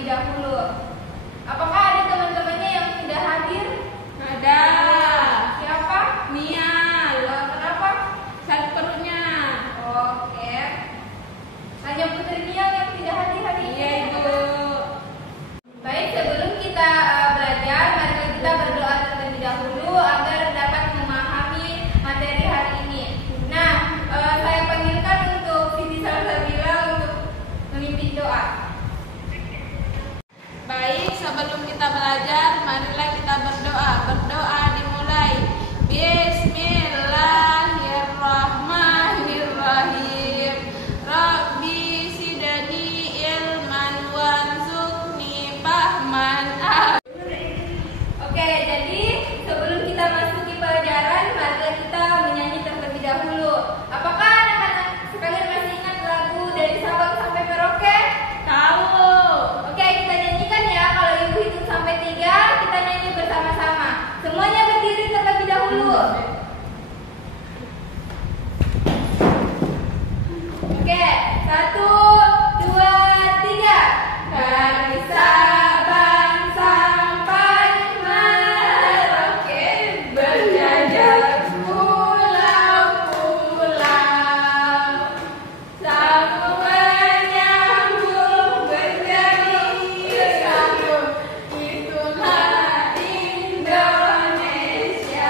terlebih dahulu. Apakah ada teman-temannya yang sudah hadir? Ada. Siapa? Mia. Kenapa? Sakit perutnya. Oke. Hanya Putri Mia yang tidak hadir hari ini. Iya, Ibu. Baik, sebelum kita belajar, mari kita berdoa terlebih dahulu agar dapat memahami materi hari ini. Nah, saya panggilkan untuk Siti Salsabila untuk memimpin doa. Baik, sebelum kita belajar, marilah kita berdoa. Berdoa dimulai. Bismillahirrahmanirrahim. Rabbi sidani ilman warzuqni fahman. Oke, jadi sebelum kita masuki pelajaran, marilah kita menyanyi terlebih dahulu. Apakah anak-anak sekalian masih ingat lagu dari Sabang sampai Merauke? Tahu. Oke, kita nyanyikan ya. Kalau ibu hitung sampai 3, kita nyanyi bersama-sama. Semuanya berdiri terlebih dahulu. Oke, 1, 2, 3. Dari Sabang sampai Merauke, berjajar pulau-pulau, sambung menyambung menjadi sambung. Itulah Indonesia.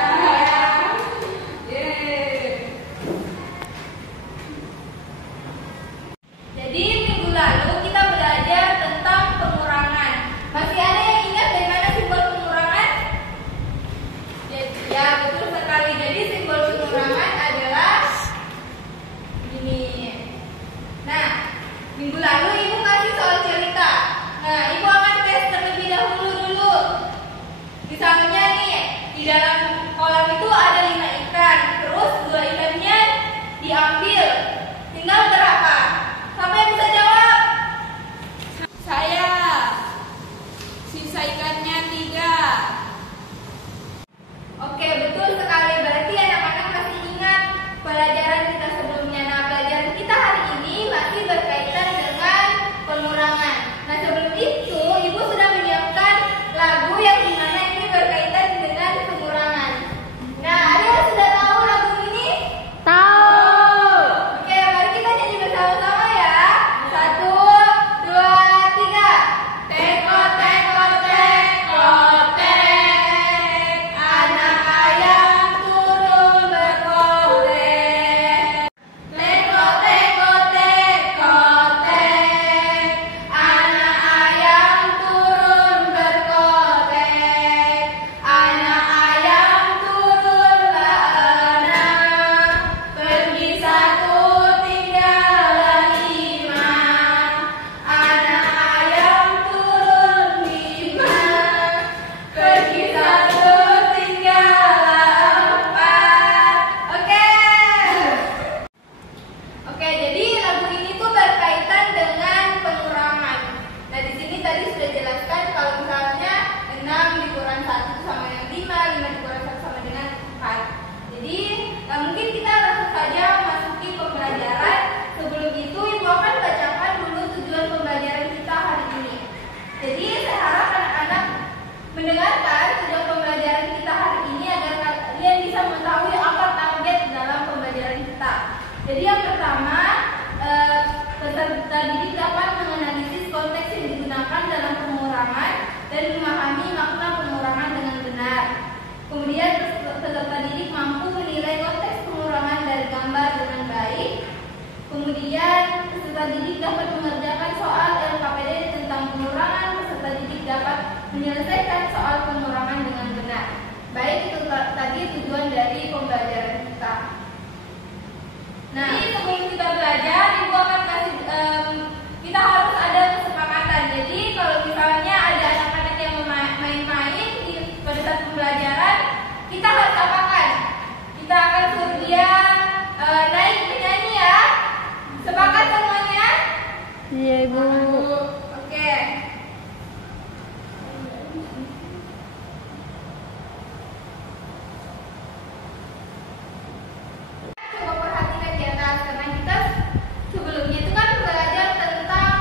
Jadi minggu lalu kita belajar tentang pengurangan. Masih ada yang ingat dari mana simbol pengurangan? Ya, betul sekali. Jadi simbol pengurangan adalah ini. Nah, minggu lalu ibu kasih soal cerita. Nah, ibu akan tes terlebih dahulu dulu. Misalnya nih, di dalam kolam itu ada 5 ikan. Terus 2 ikannya diambil. Tinggal berapa? Siapa yang bisa jawab? Saya. Sisa ikannya 3. Oke, betul sekali. Berarti anak-anak masih ingat pelajaran kita sebelumnya. Nah, pelajaran kita hari ini masih berkaitan dengan pengurangan. Nah, sebelum itu, ibu sudah menyiapkan lagu yang dimana ini berkaitan dengan pengurangan. Nah, ada yang sudah tahu lagu ini? Tahu. Oke, mari kita nyanyi bersama-sama ya. 1, 2, 3. Teko, teko, teko, tek. Anak ayam turun berkotek. Teko, teko, teko, tek. Anak ayam turun berkotek. Anak ayam turunlah 6. Pergi 1 tinggal 5. Anak ayam turun 5. Pergi 1 tinggal 4. Oke, jadi lagu ini tuh berkaitan dengan pengurangan. Nah, di sini tadi sudah jelaskan kalau misalnya 6 dikurang 1 sama dengan 5, 5 dikurang 1 sama dengan 4. Jadi, mungkin kita langsung saja masuki pembelajaran. Sebelum itu, ibu akan bacakan dulu tujuan pembelajaran kita hari ini. Jadi, saya harap anak-anak mendengarkan tujuan pembelajaran kita hari ini agar kalian bisa mengetahui apa target dalam pembelajaran kita. Jadi yang pertama, peserta didik dapat menganalisis konteks yang digunakan dalam pengurangan dan memahami makna pengurangan dengan benar. Kemudian peserta didik mampu menilai konteks pengurangan dari gambar dengan baik. Kemudian peserta didik dapat mengerjakan soal LKPD tentang pengurangan. Peserta didik dapat menyelesaikan soal pengurangan dengan benar. Baik, itu tadi tujuan dari pembelajaran kita. Nah, jadi sebelum kita belajar, ibu akan kasih kita harus ada kesepakatan. Jadi kalau misalnya ada anak-anak yang main-main pada saat pembelajaran, kita harus apakan? Kita akan suruh dia naik menyanyi ya. Sepakat semuanya? Iya, Ibu. Oke. Coba perhatikan di atas, karena kita sebelumnya itu kan belajar tentang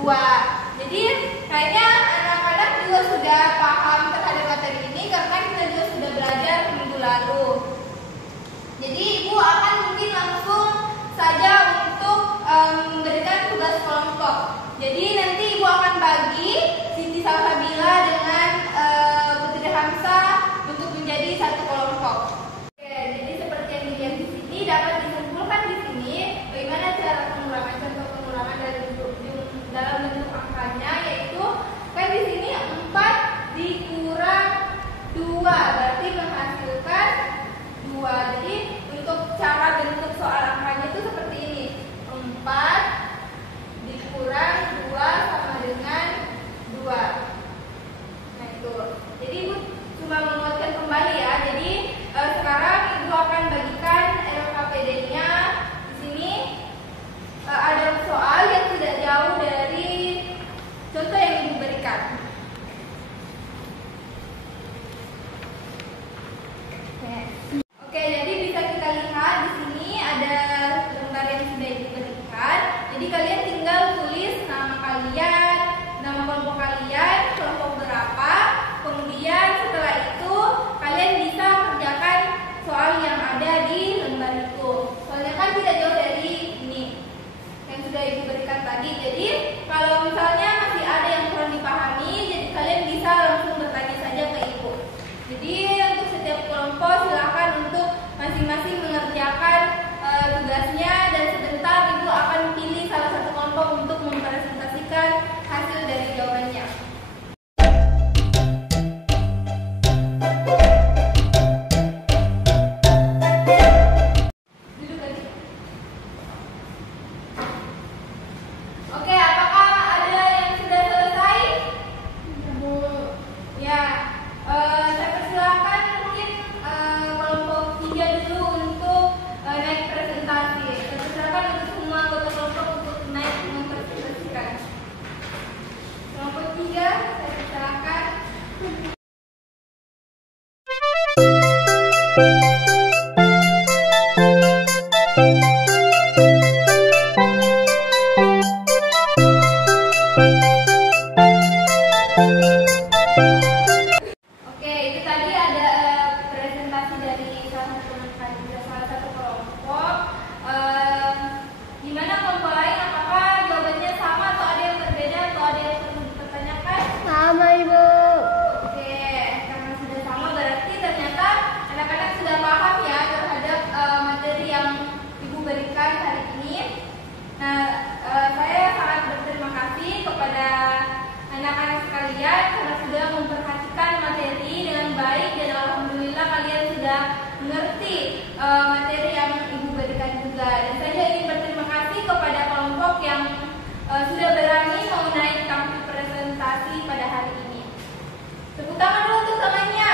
2. Jadi kayaknya anak-anak juga sudah paham terhadap materi ini karena kita juga sudah belajar minggu lalu. Jadi ibu akan mungkin langsung saja untuk memberikan tugas kelompok. Jadi nanti ibu akan bagi Siti Salsabila dengan Putri Hamzah untuk menjadi satu kelompok. Oke, jadi seperti yang dilihat di sini dapat disimpulkan di sini bagaimana cara pengurangan, contoh pengurangan dalam bentuk angkanya, yaitu kan di sini 4 dikurang 2 berarti menghasilkan 2. Jadi untuk cara bentuk soal angkanya itu seperti ini. 4 dikurang 2 sama dengan 2. Nah itu. Jadi ibu cuma menguatkan kembali ya. Jadi sekarang ibu akan bagikan LKPD-nya. Di sini ada soal yang tidak jauh dari contoh yang ibu berikan. Oke, jadi bisa kita lihat di sini ada lembar yang sudah diberikan. Jadi kalian tinggal tulis nama kalian, nama kelompok kalian, kelompok berapa. Kemudian setelah itu kalian bisa kerjakan soal yang ada di lembar itu. Soalnya kan tidak jauh dari ini yang sudah ibu berikan tadi. Jadi kalau misalnya masih ada yang kurang dipahami, jadi kalian bisa langsung bertanya saja ke ibu. Jadi untuk setiap kelompok silakan untuk masing-masing mengerjakan tugasnya, dan sebentar ibu akan pilih salah satu kelompok untuk mempresentasikan hasil dari jawabannya. Duduk lagi. Oke, apakah ada yang sudah selesai? Ya, saya persilakan mungkin kelompok 3 dulu untuk naik presentasi. Saya persilakan untuk semua anggota kelompok untuk naik mempresentasikan. Kelompok 3, saya persilakan. Oke, itu tadi ada presentasi dari salah satu kelompok. Gimana kelompok lain? Apakah jawabannya sama atau ada yang berbeda atau ada yang perlu dipertanyakan? Sama Ibu. Oke, karena sudah sama berarti ternyata anak-anak sudah paham ya terhadap materi yang ibu berikan hari ini. Nah, saya sangat berterima kasih kepada anak-anak sekalian karena sudah memperhatikan materi dengan baik, dan alhamdulillah kalian sudah mengerti materi yang ibu berikan juga. Dan saya ingin berterima kasih kepada kelompok yang sudah berani mau naik tampil presentasi pada hari ini. Tepuk tangan dulu untuk semuanya.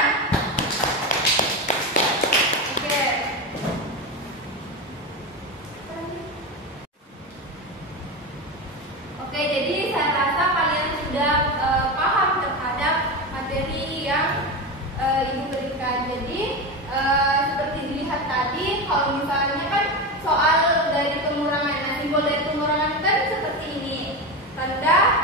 Oke. Oke, jadi saya rasa kalian sudah paham terhadap materi yang ibu berikan. Jadi seperti dilihat tadi, kalau misalnya kan soal dari pengurangan, nah simbol dari pengurangan kan seperti ini, tanda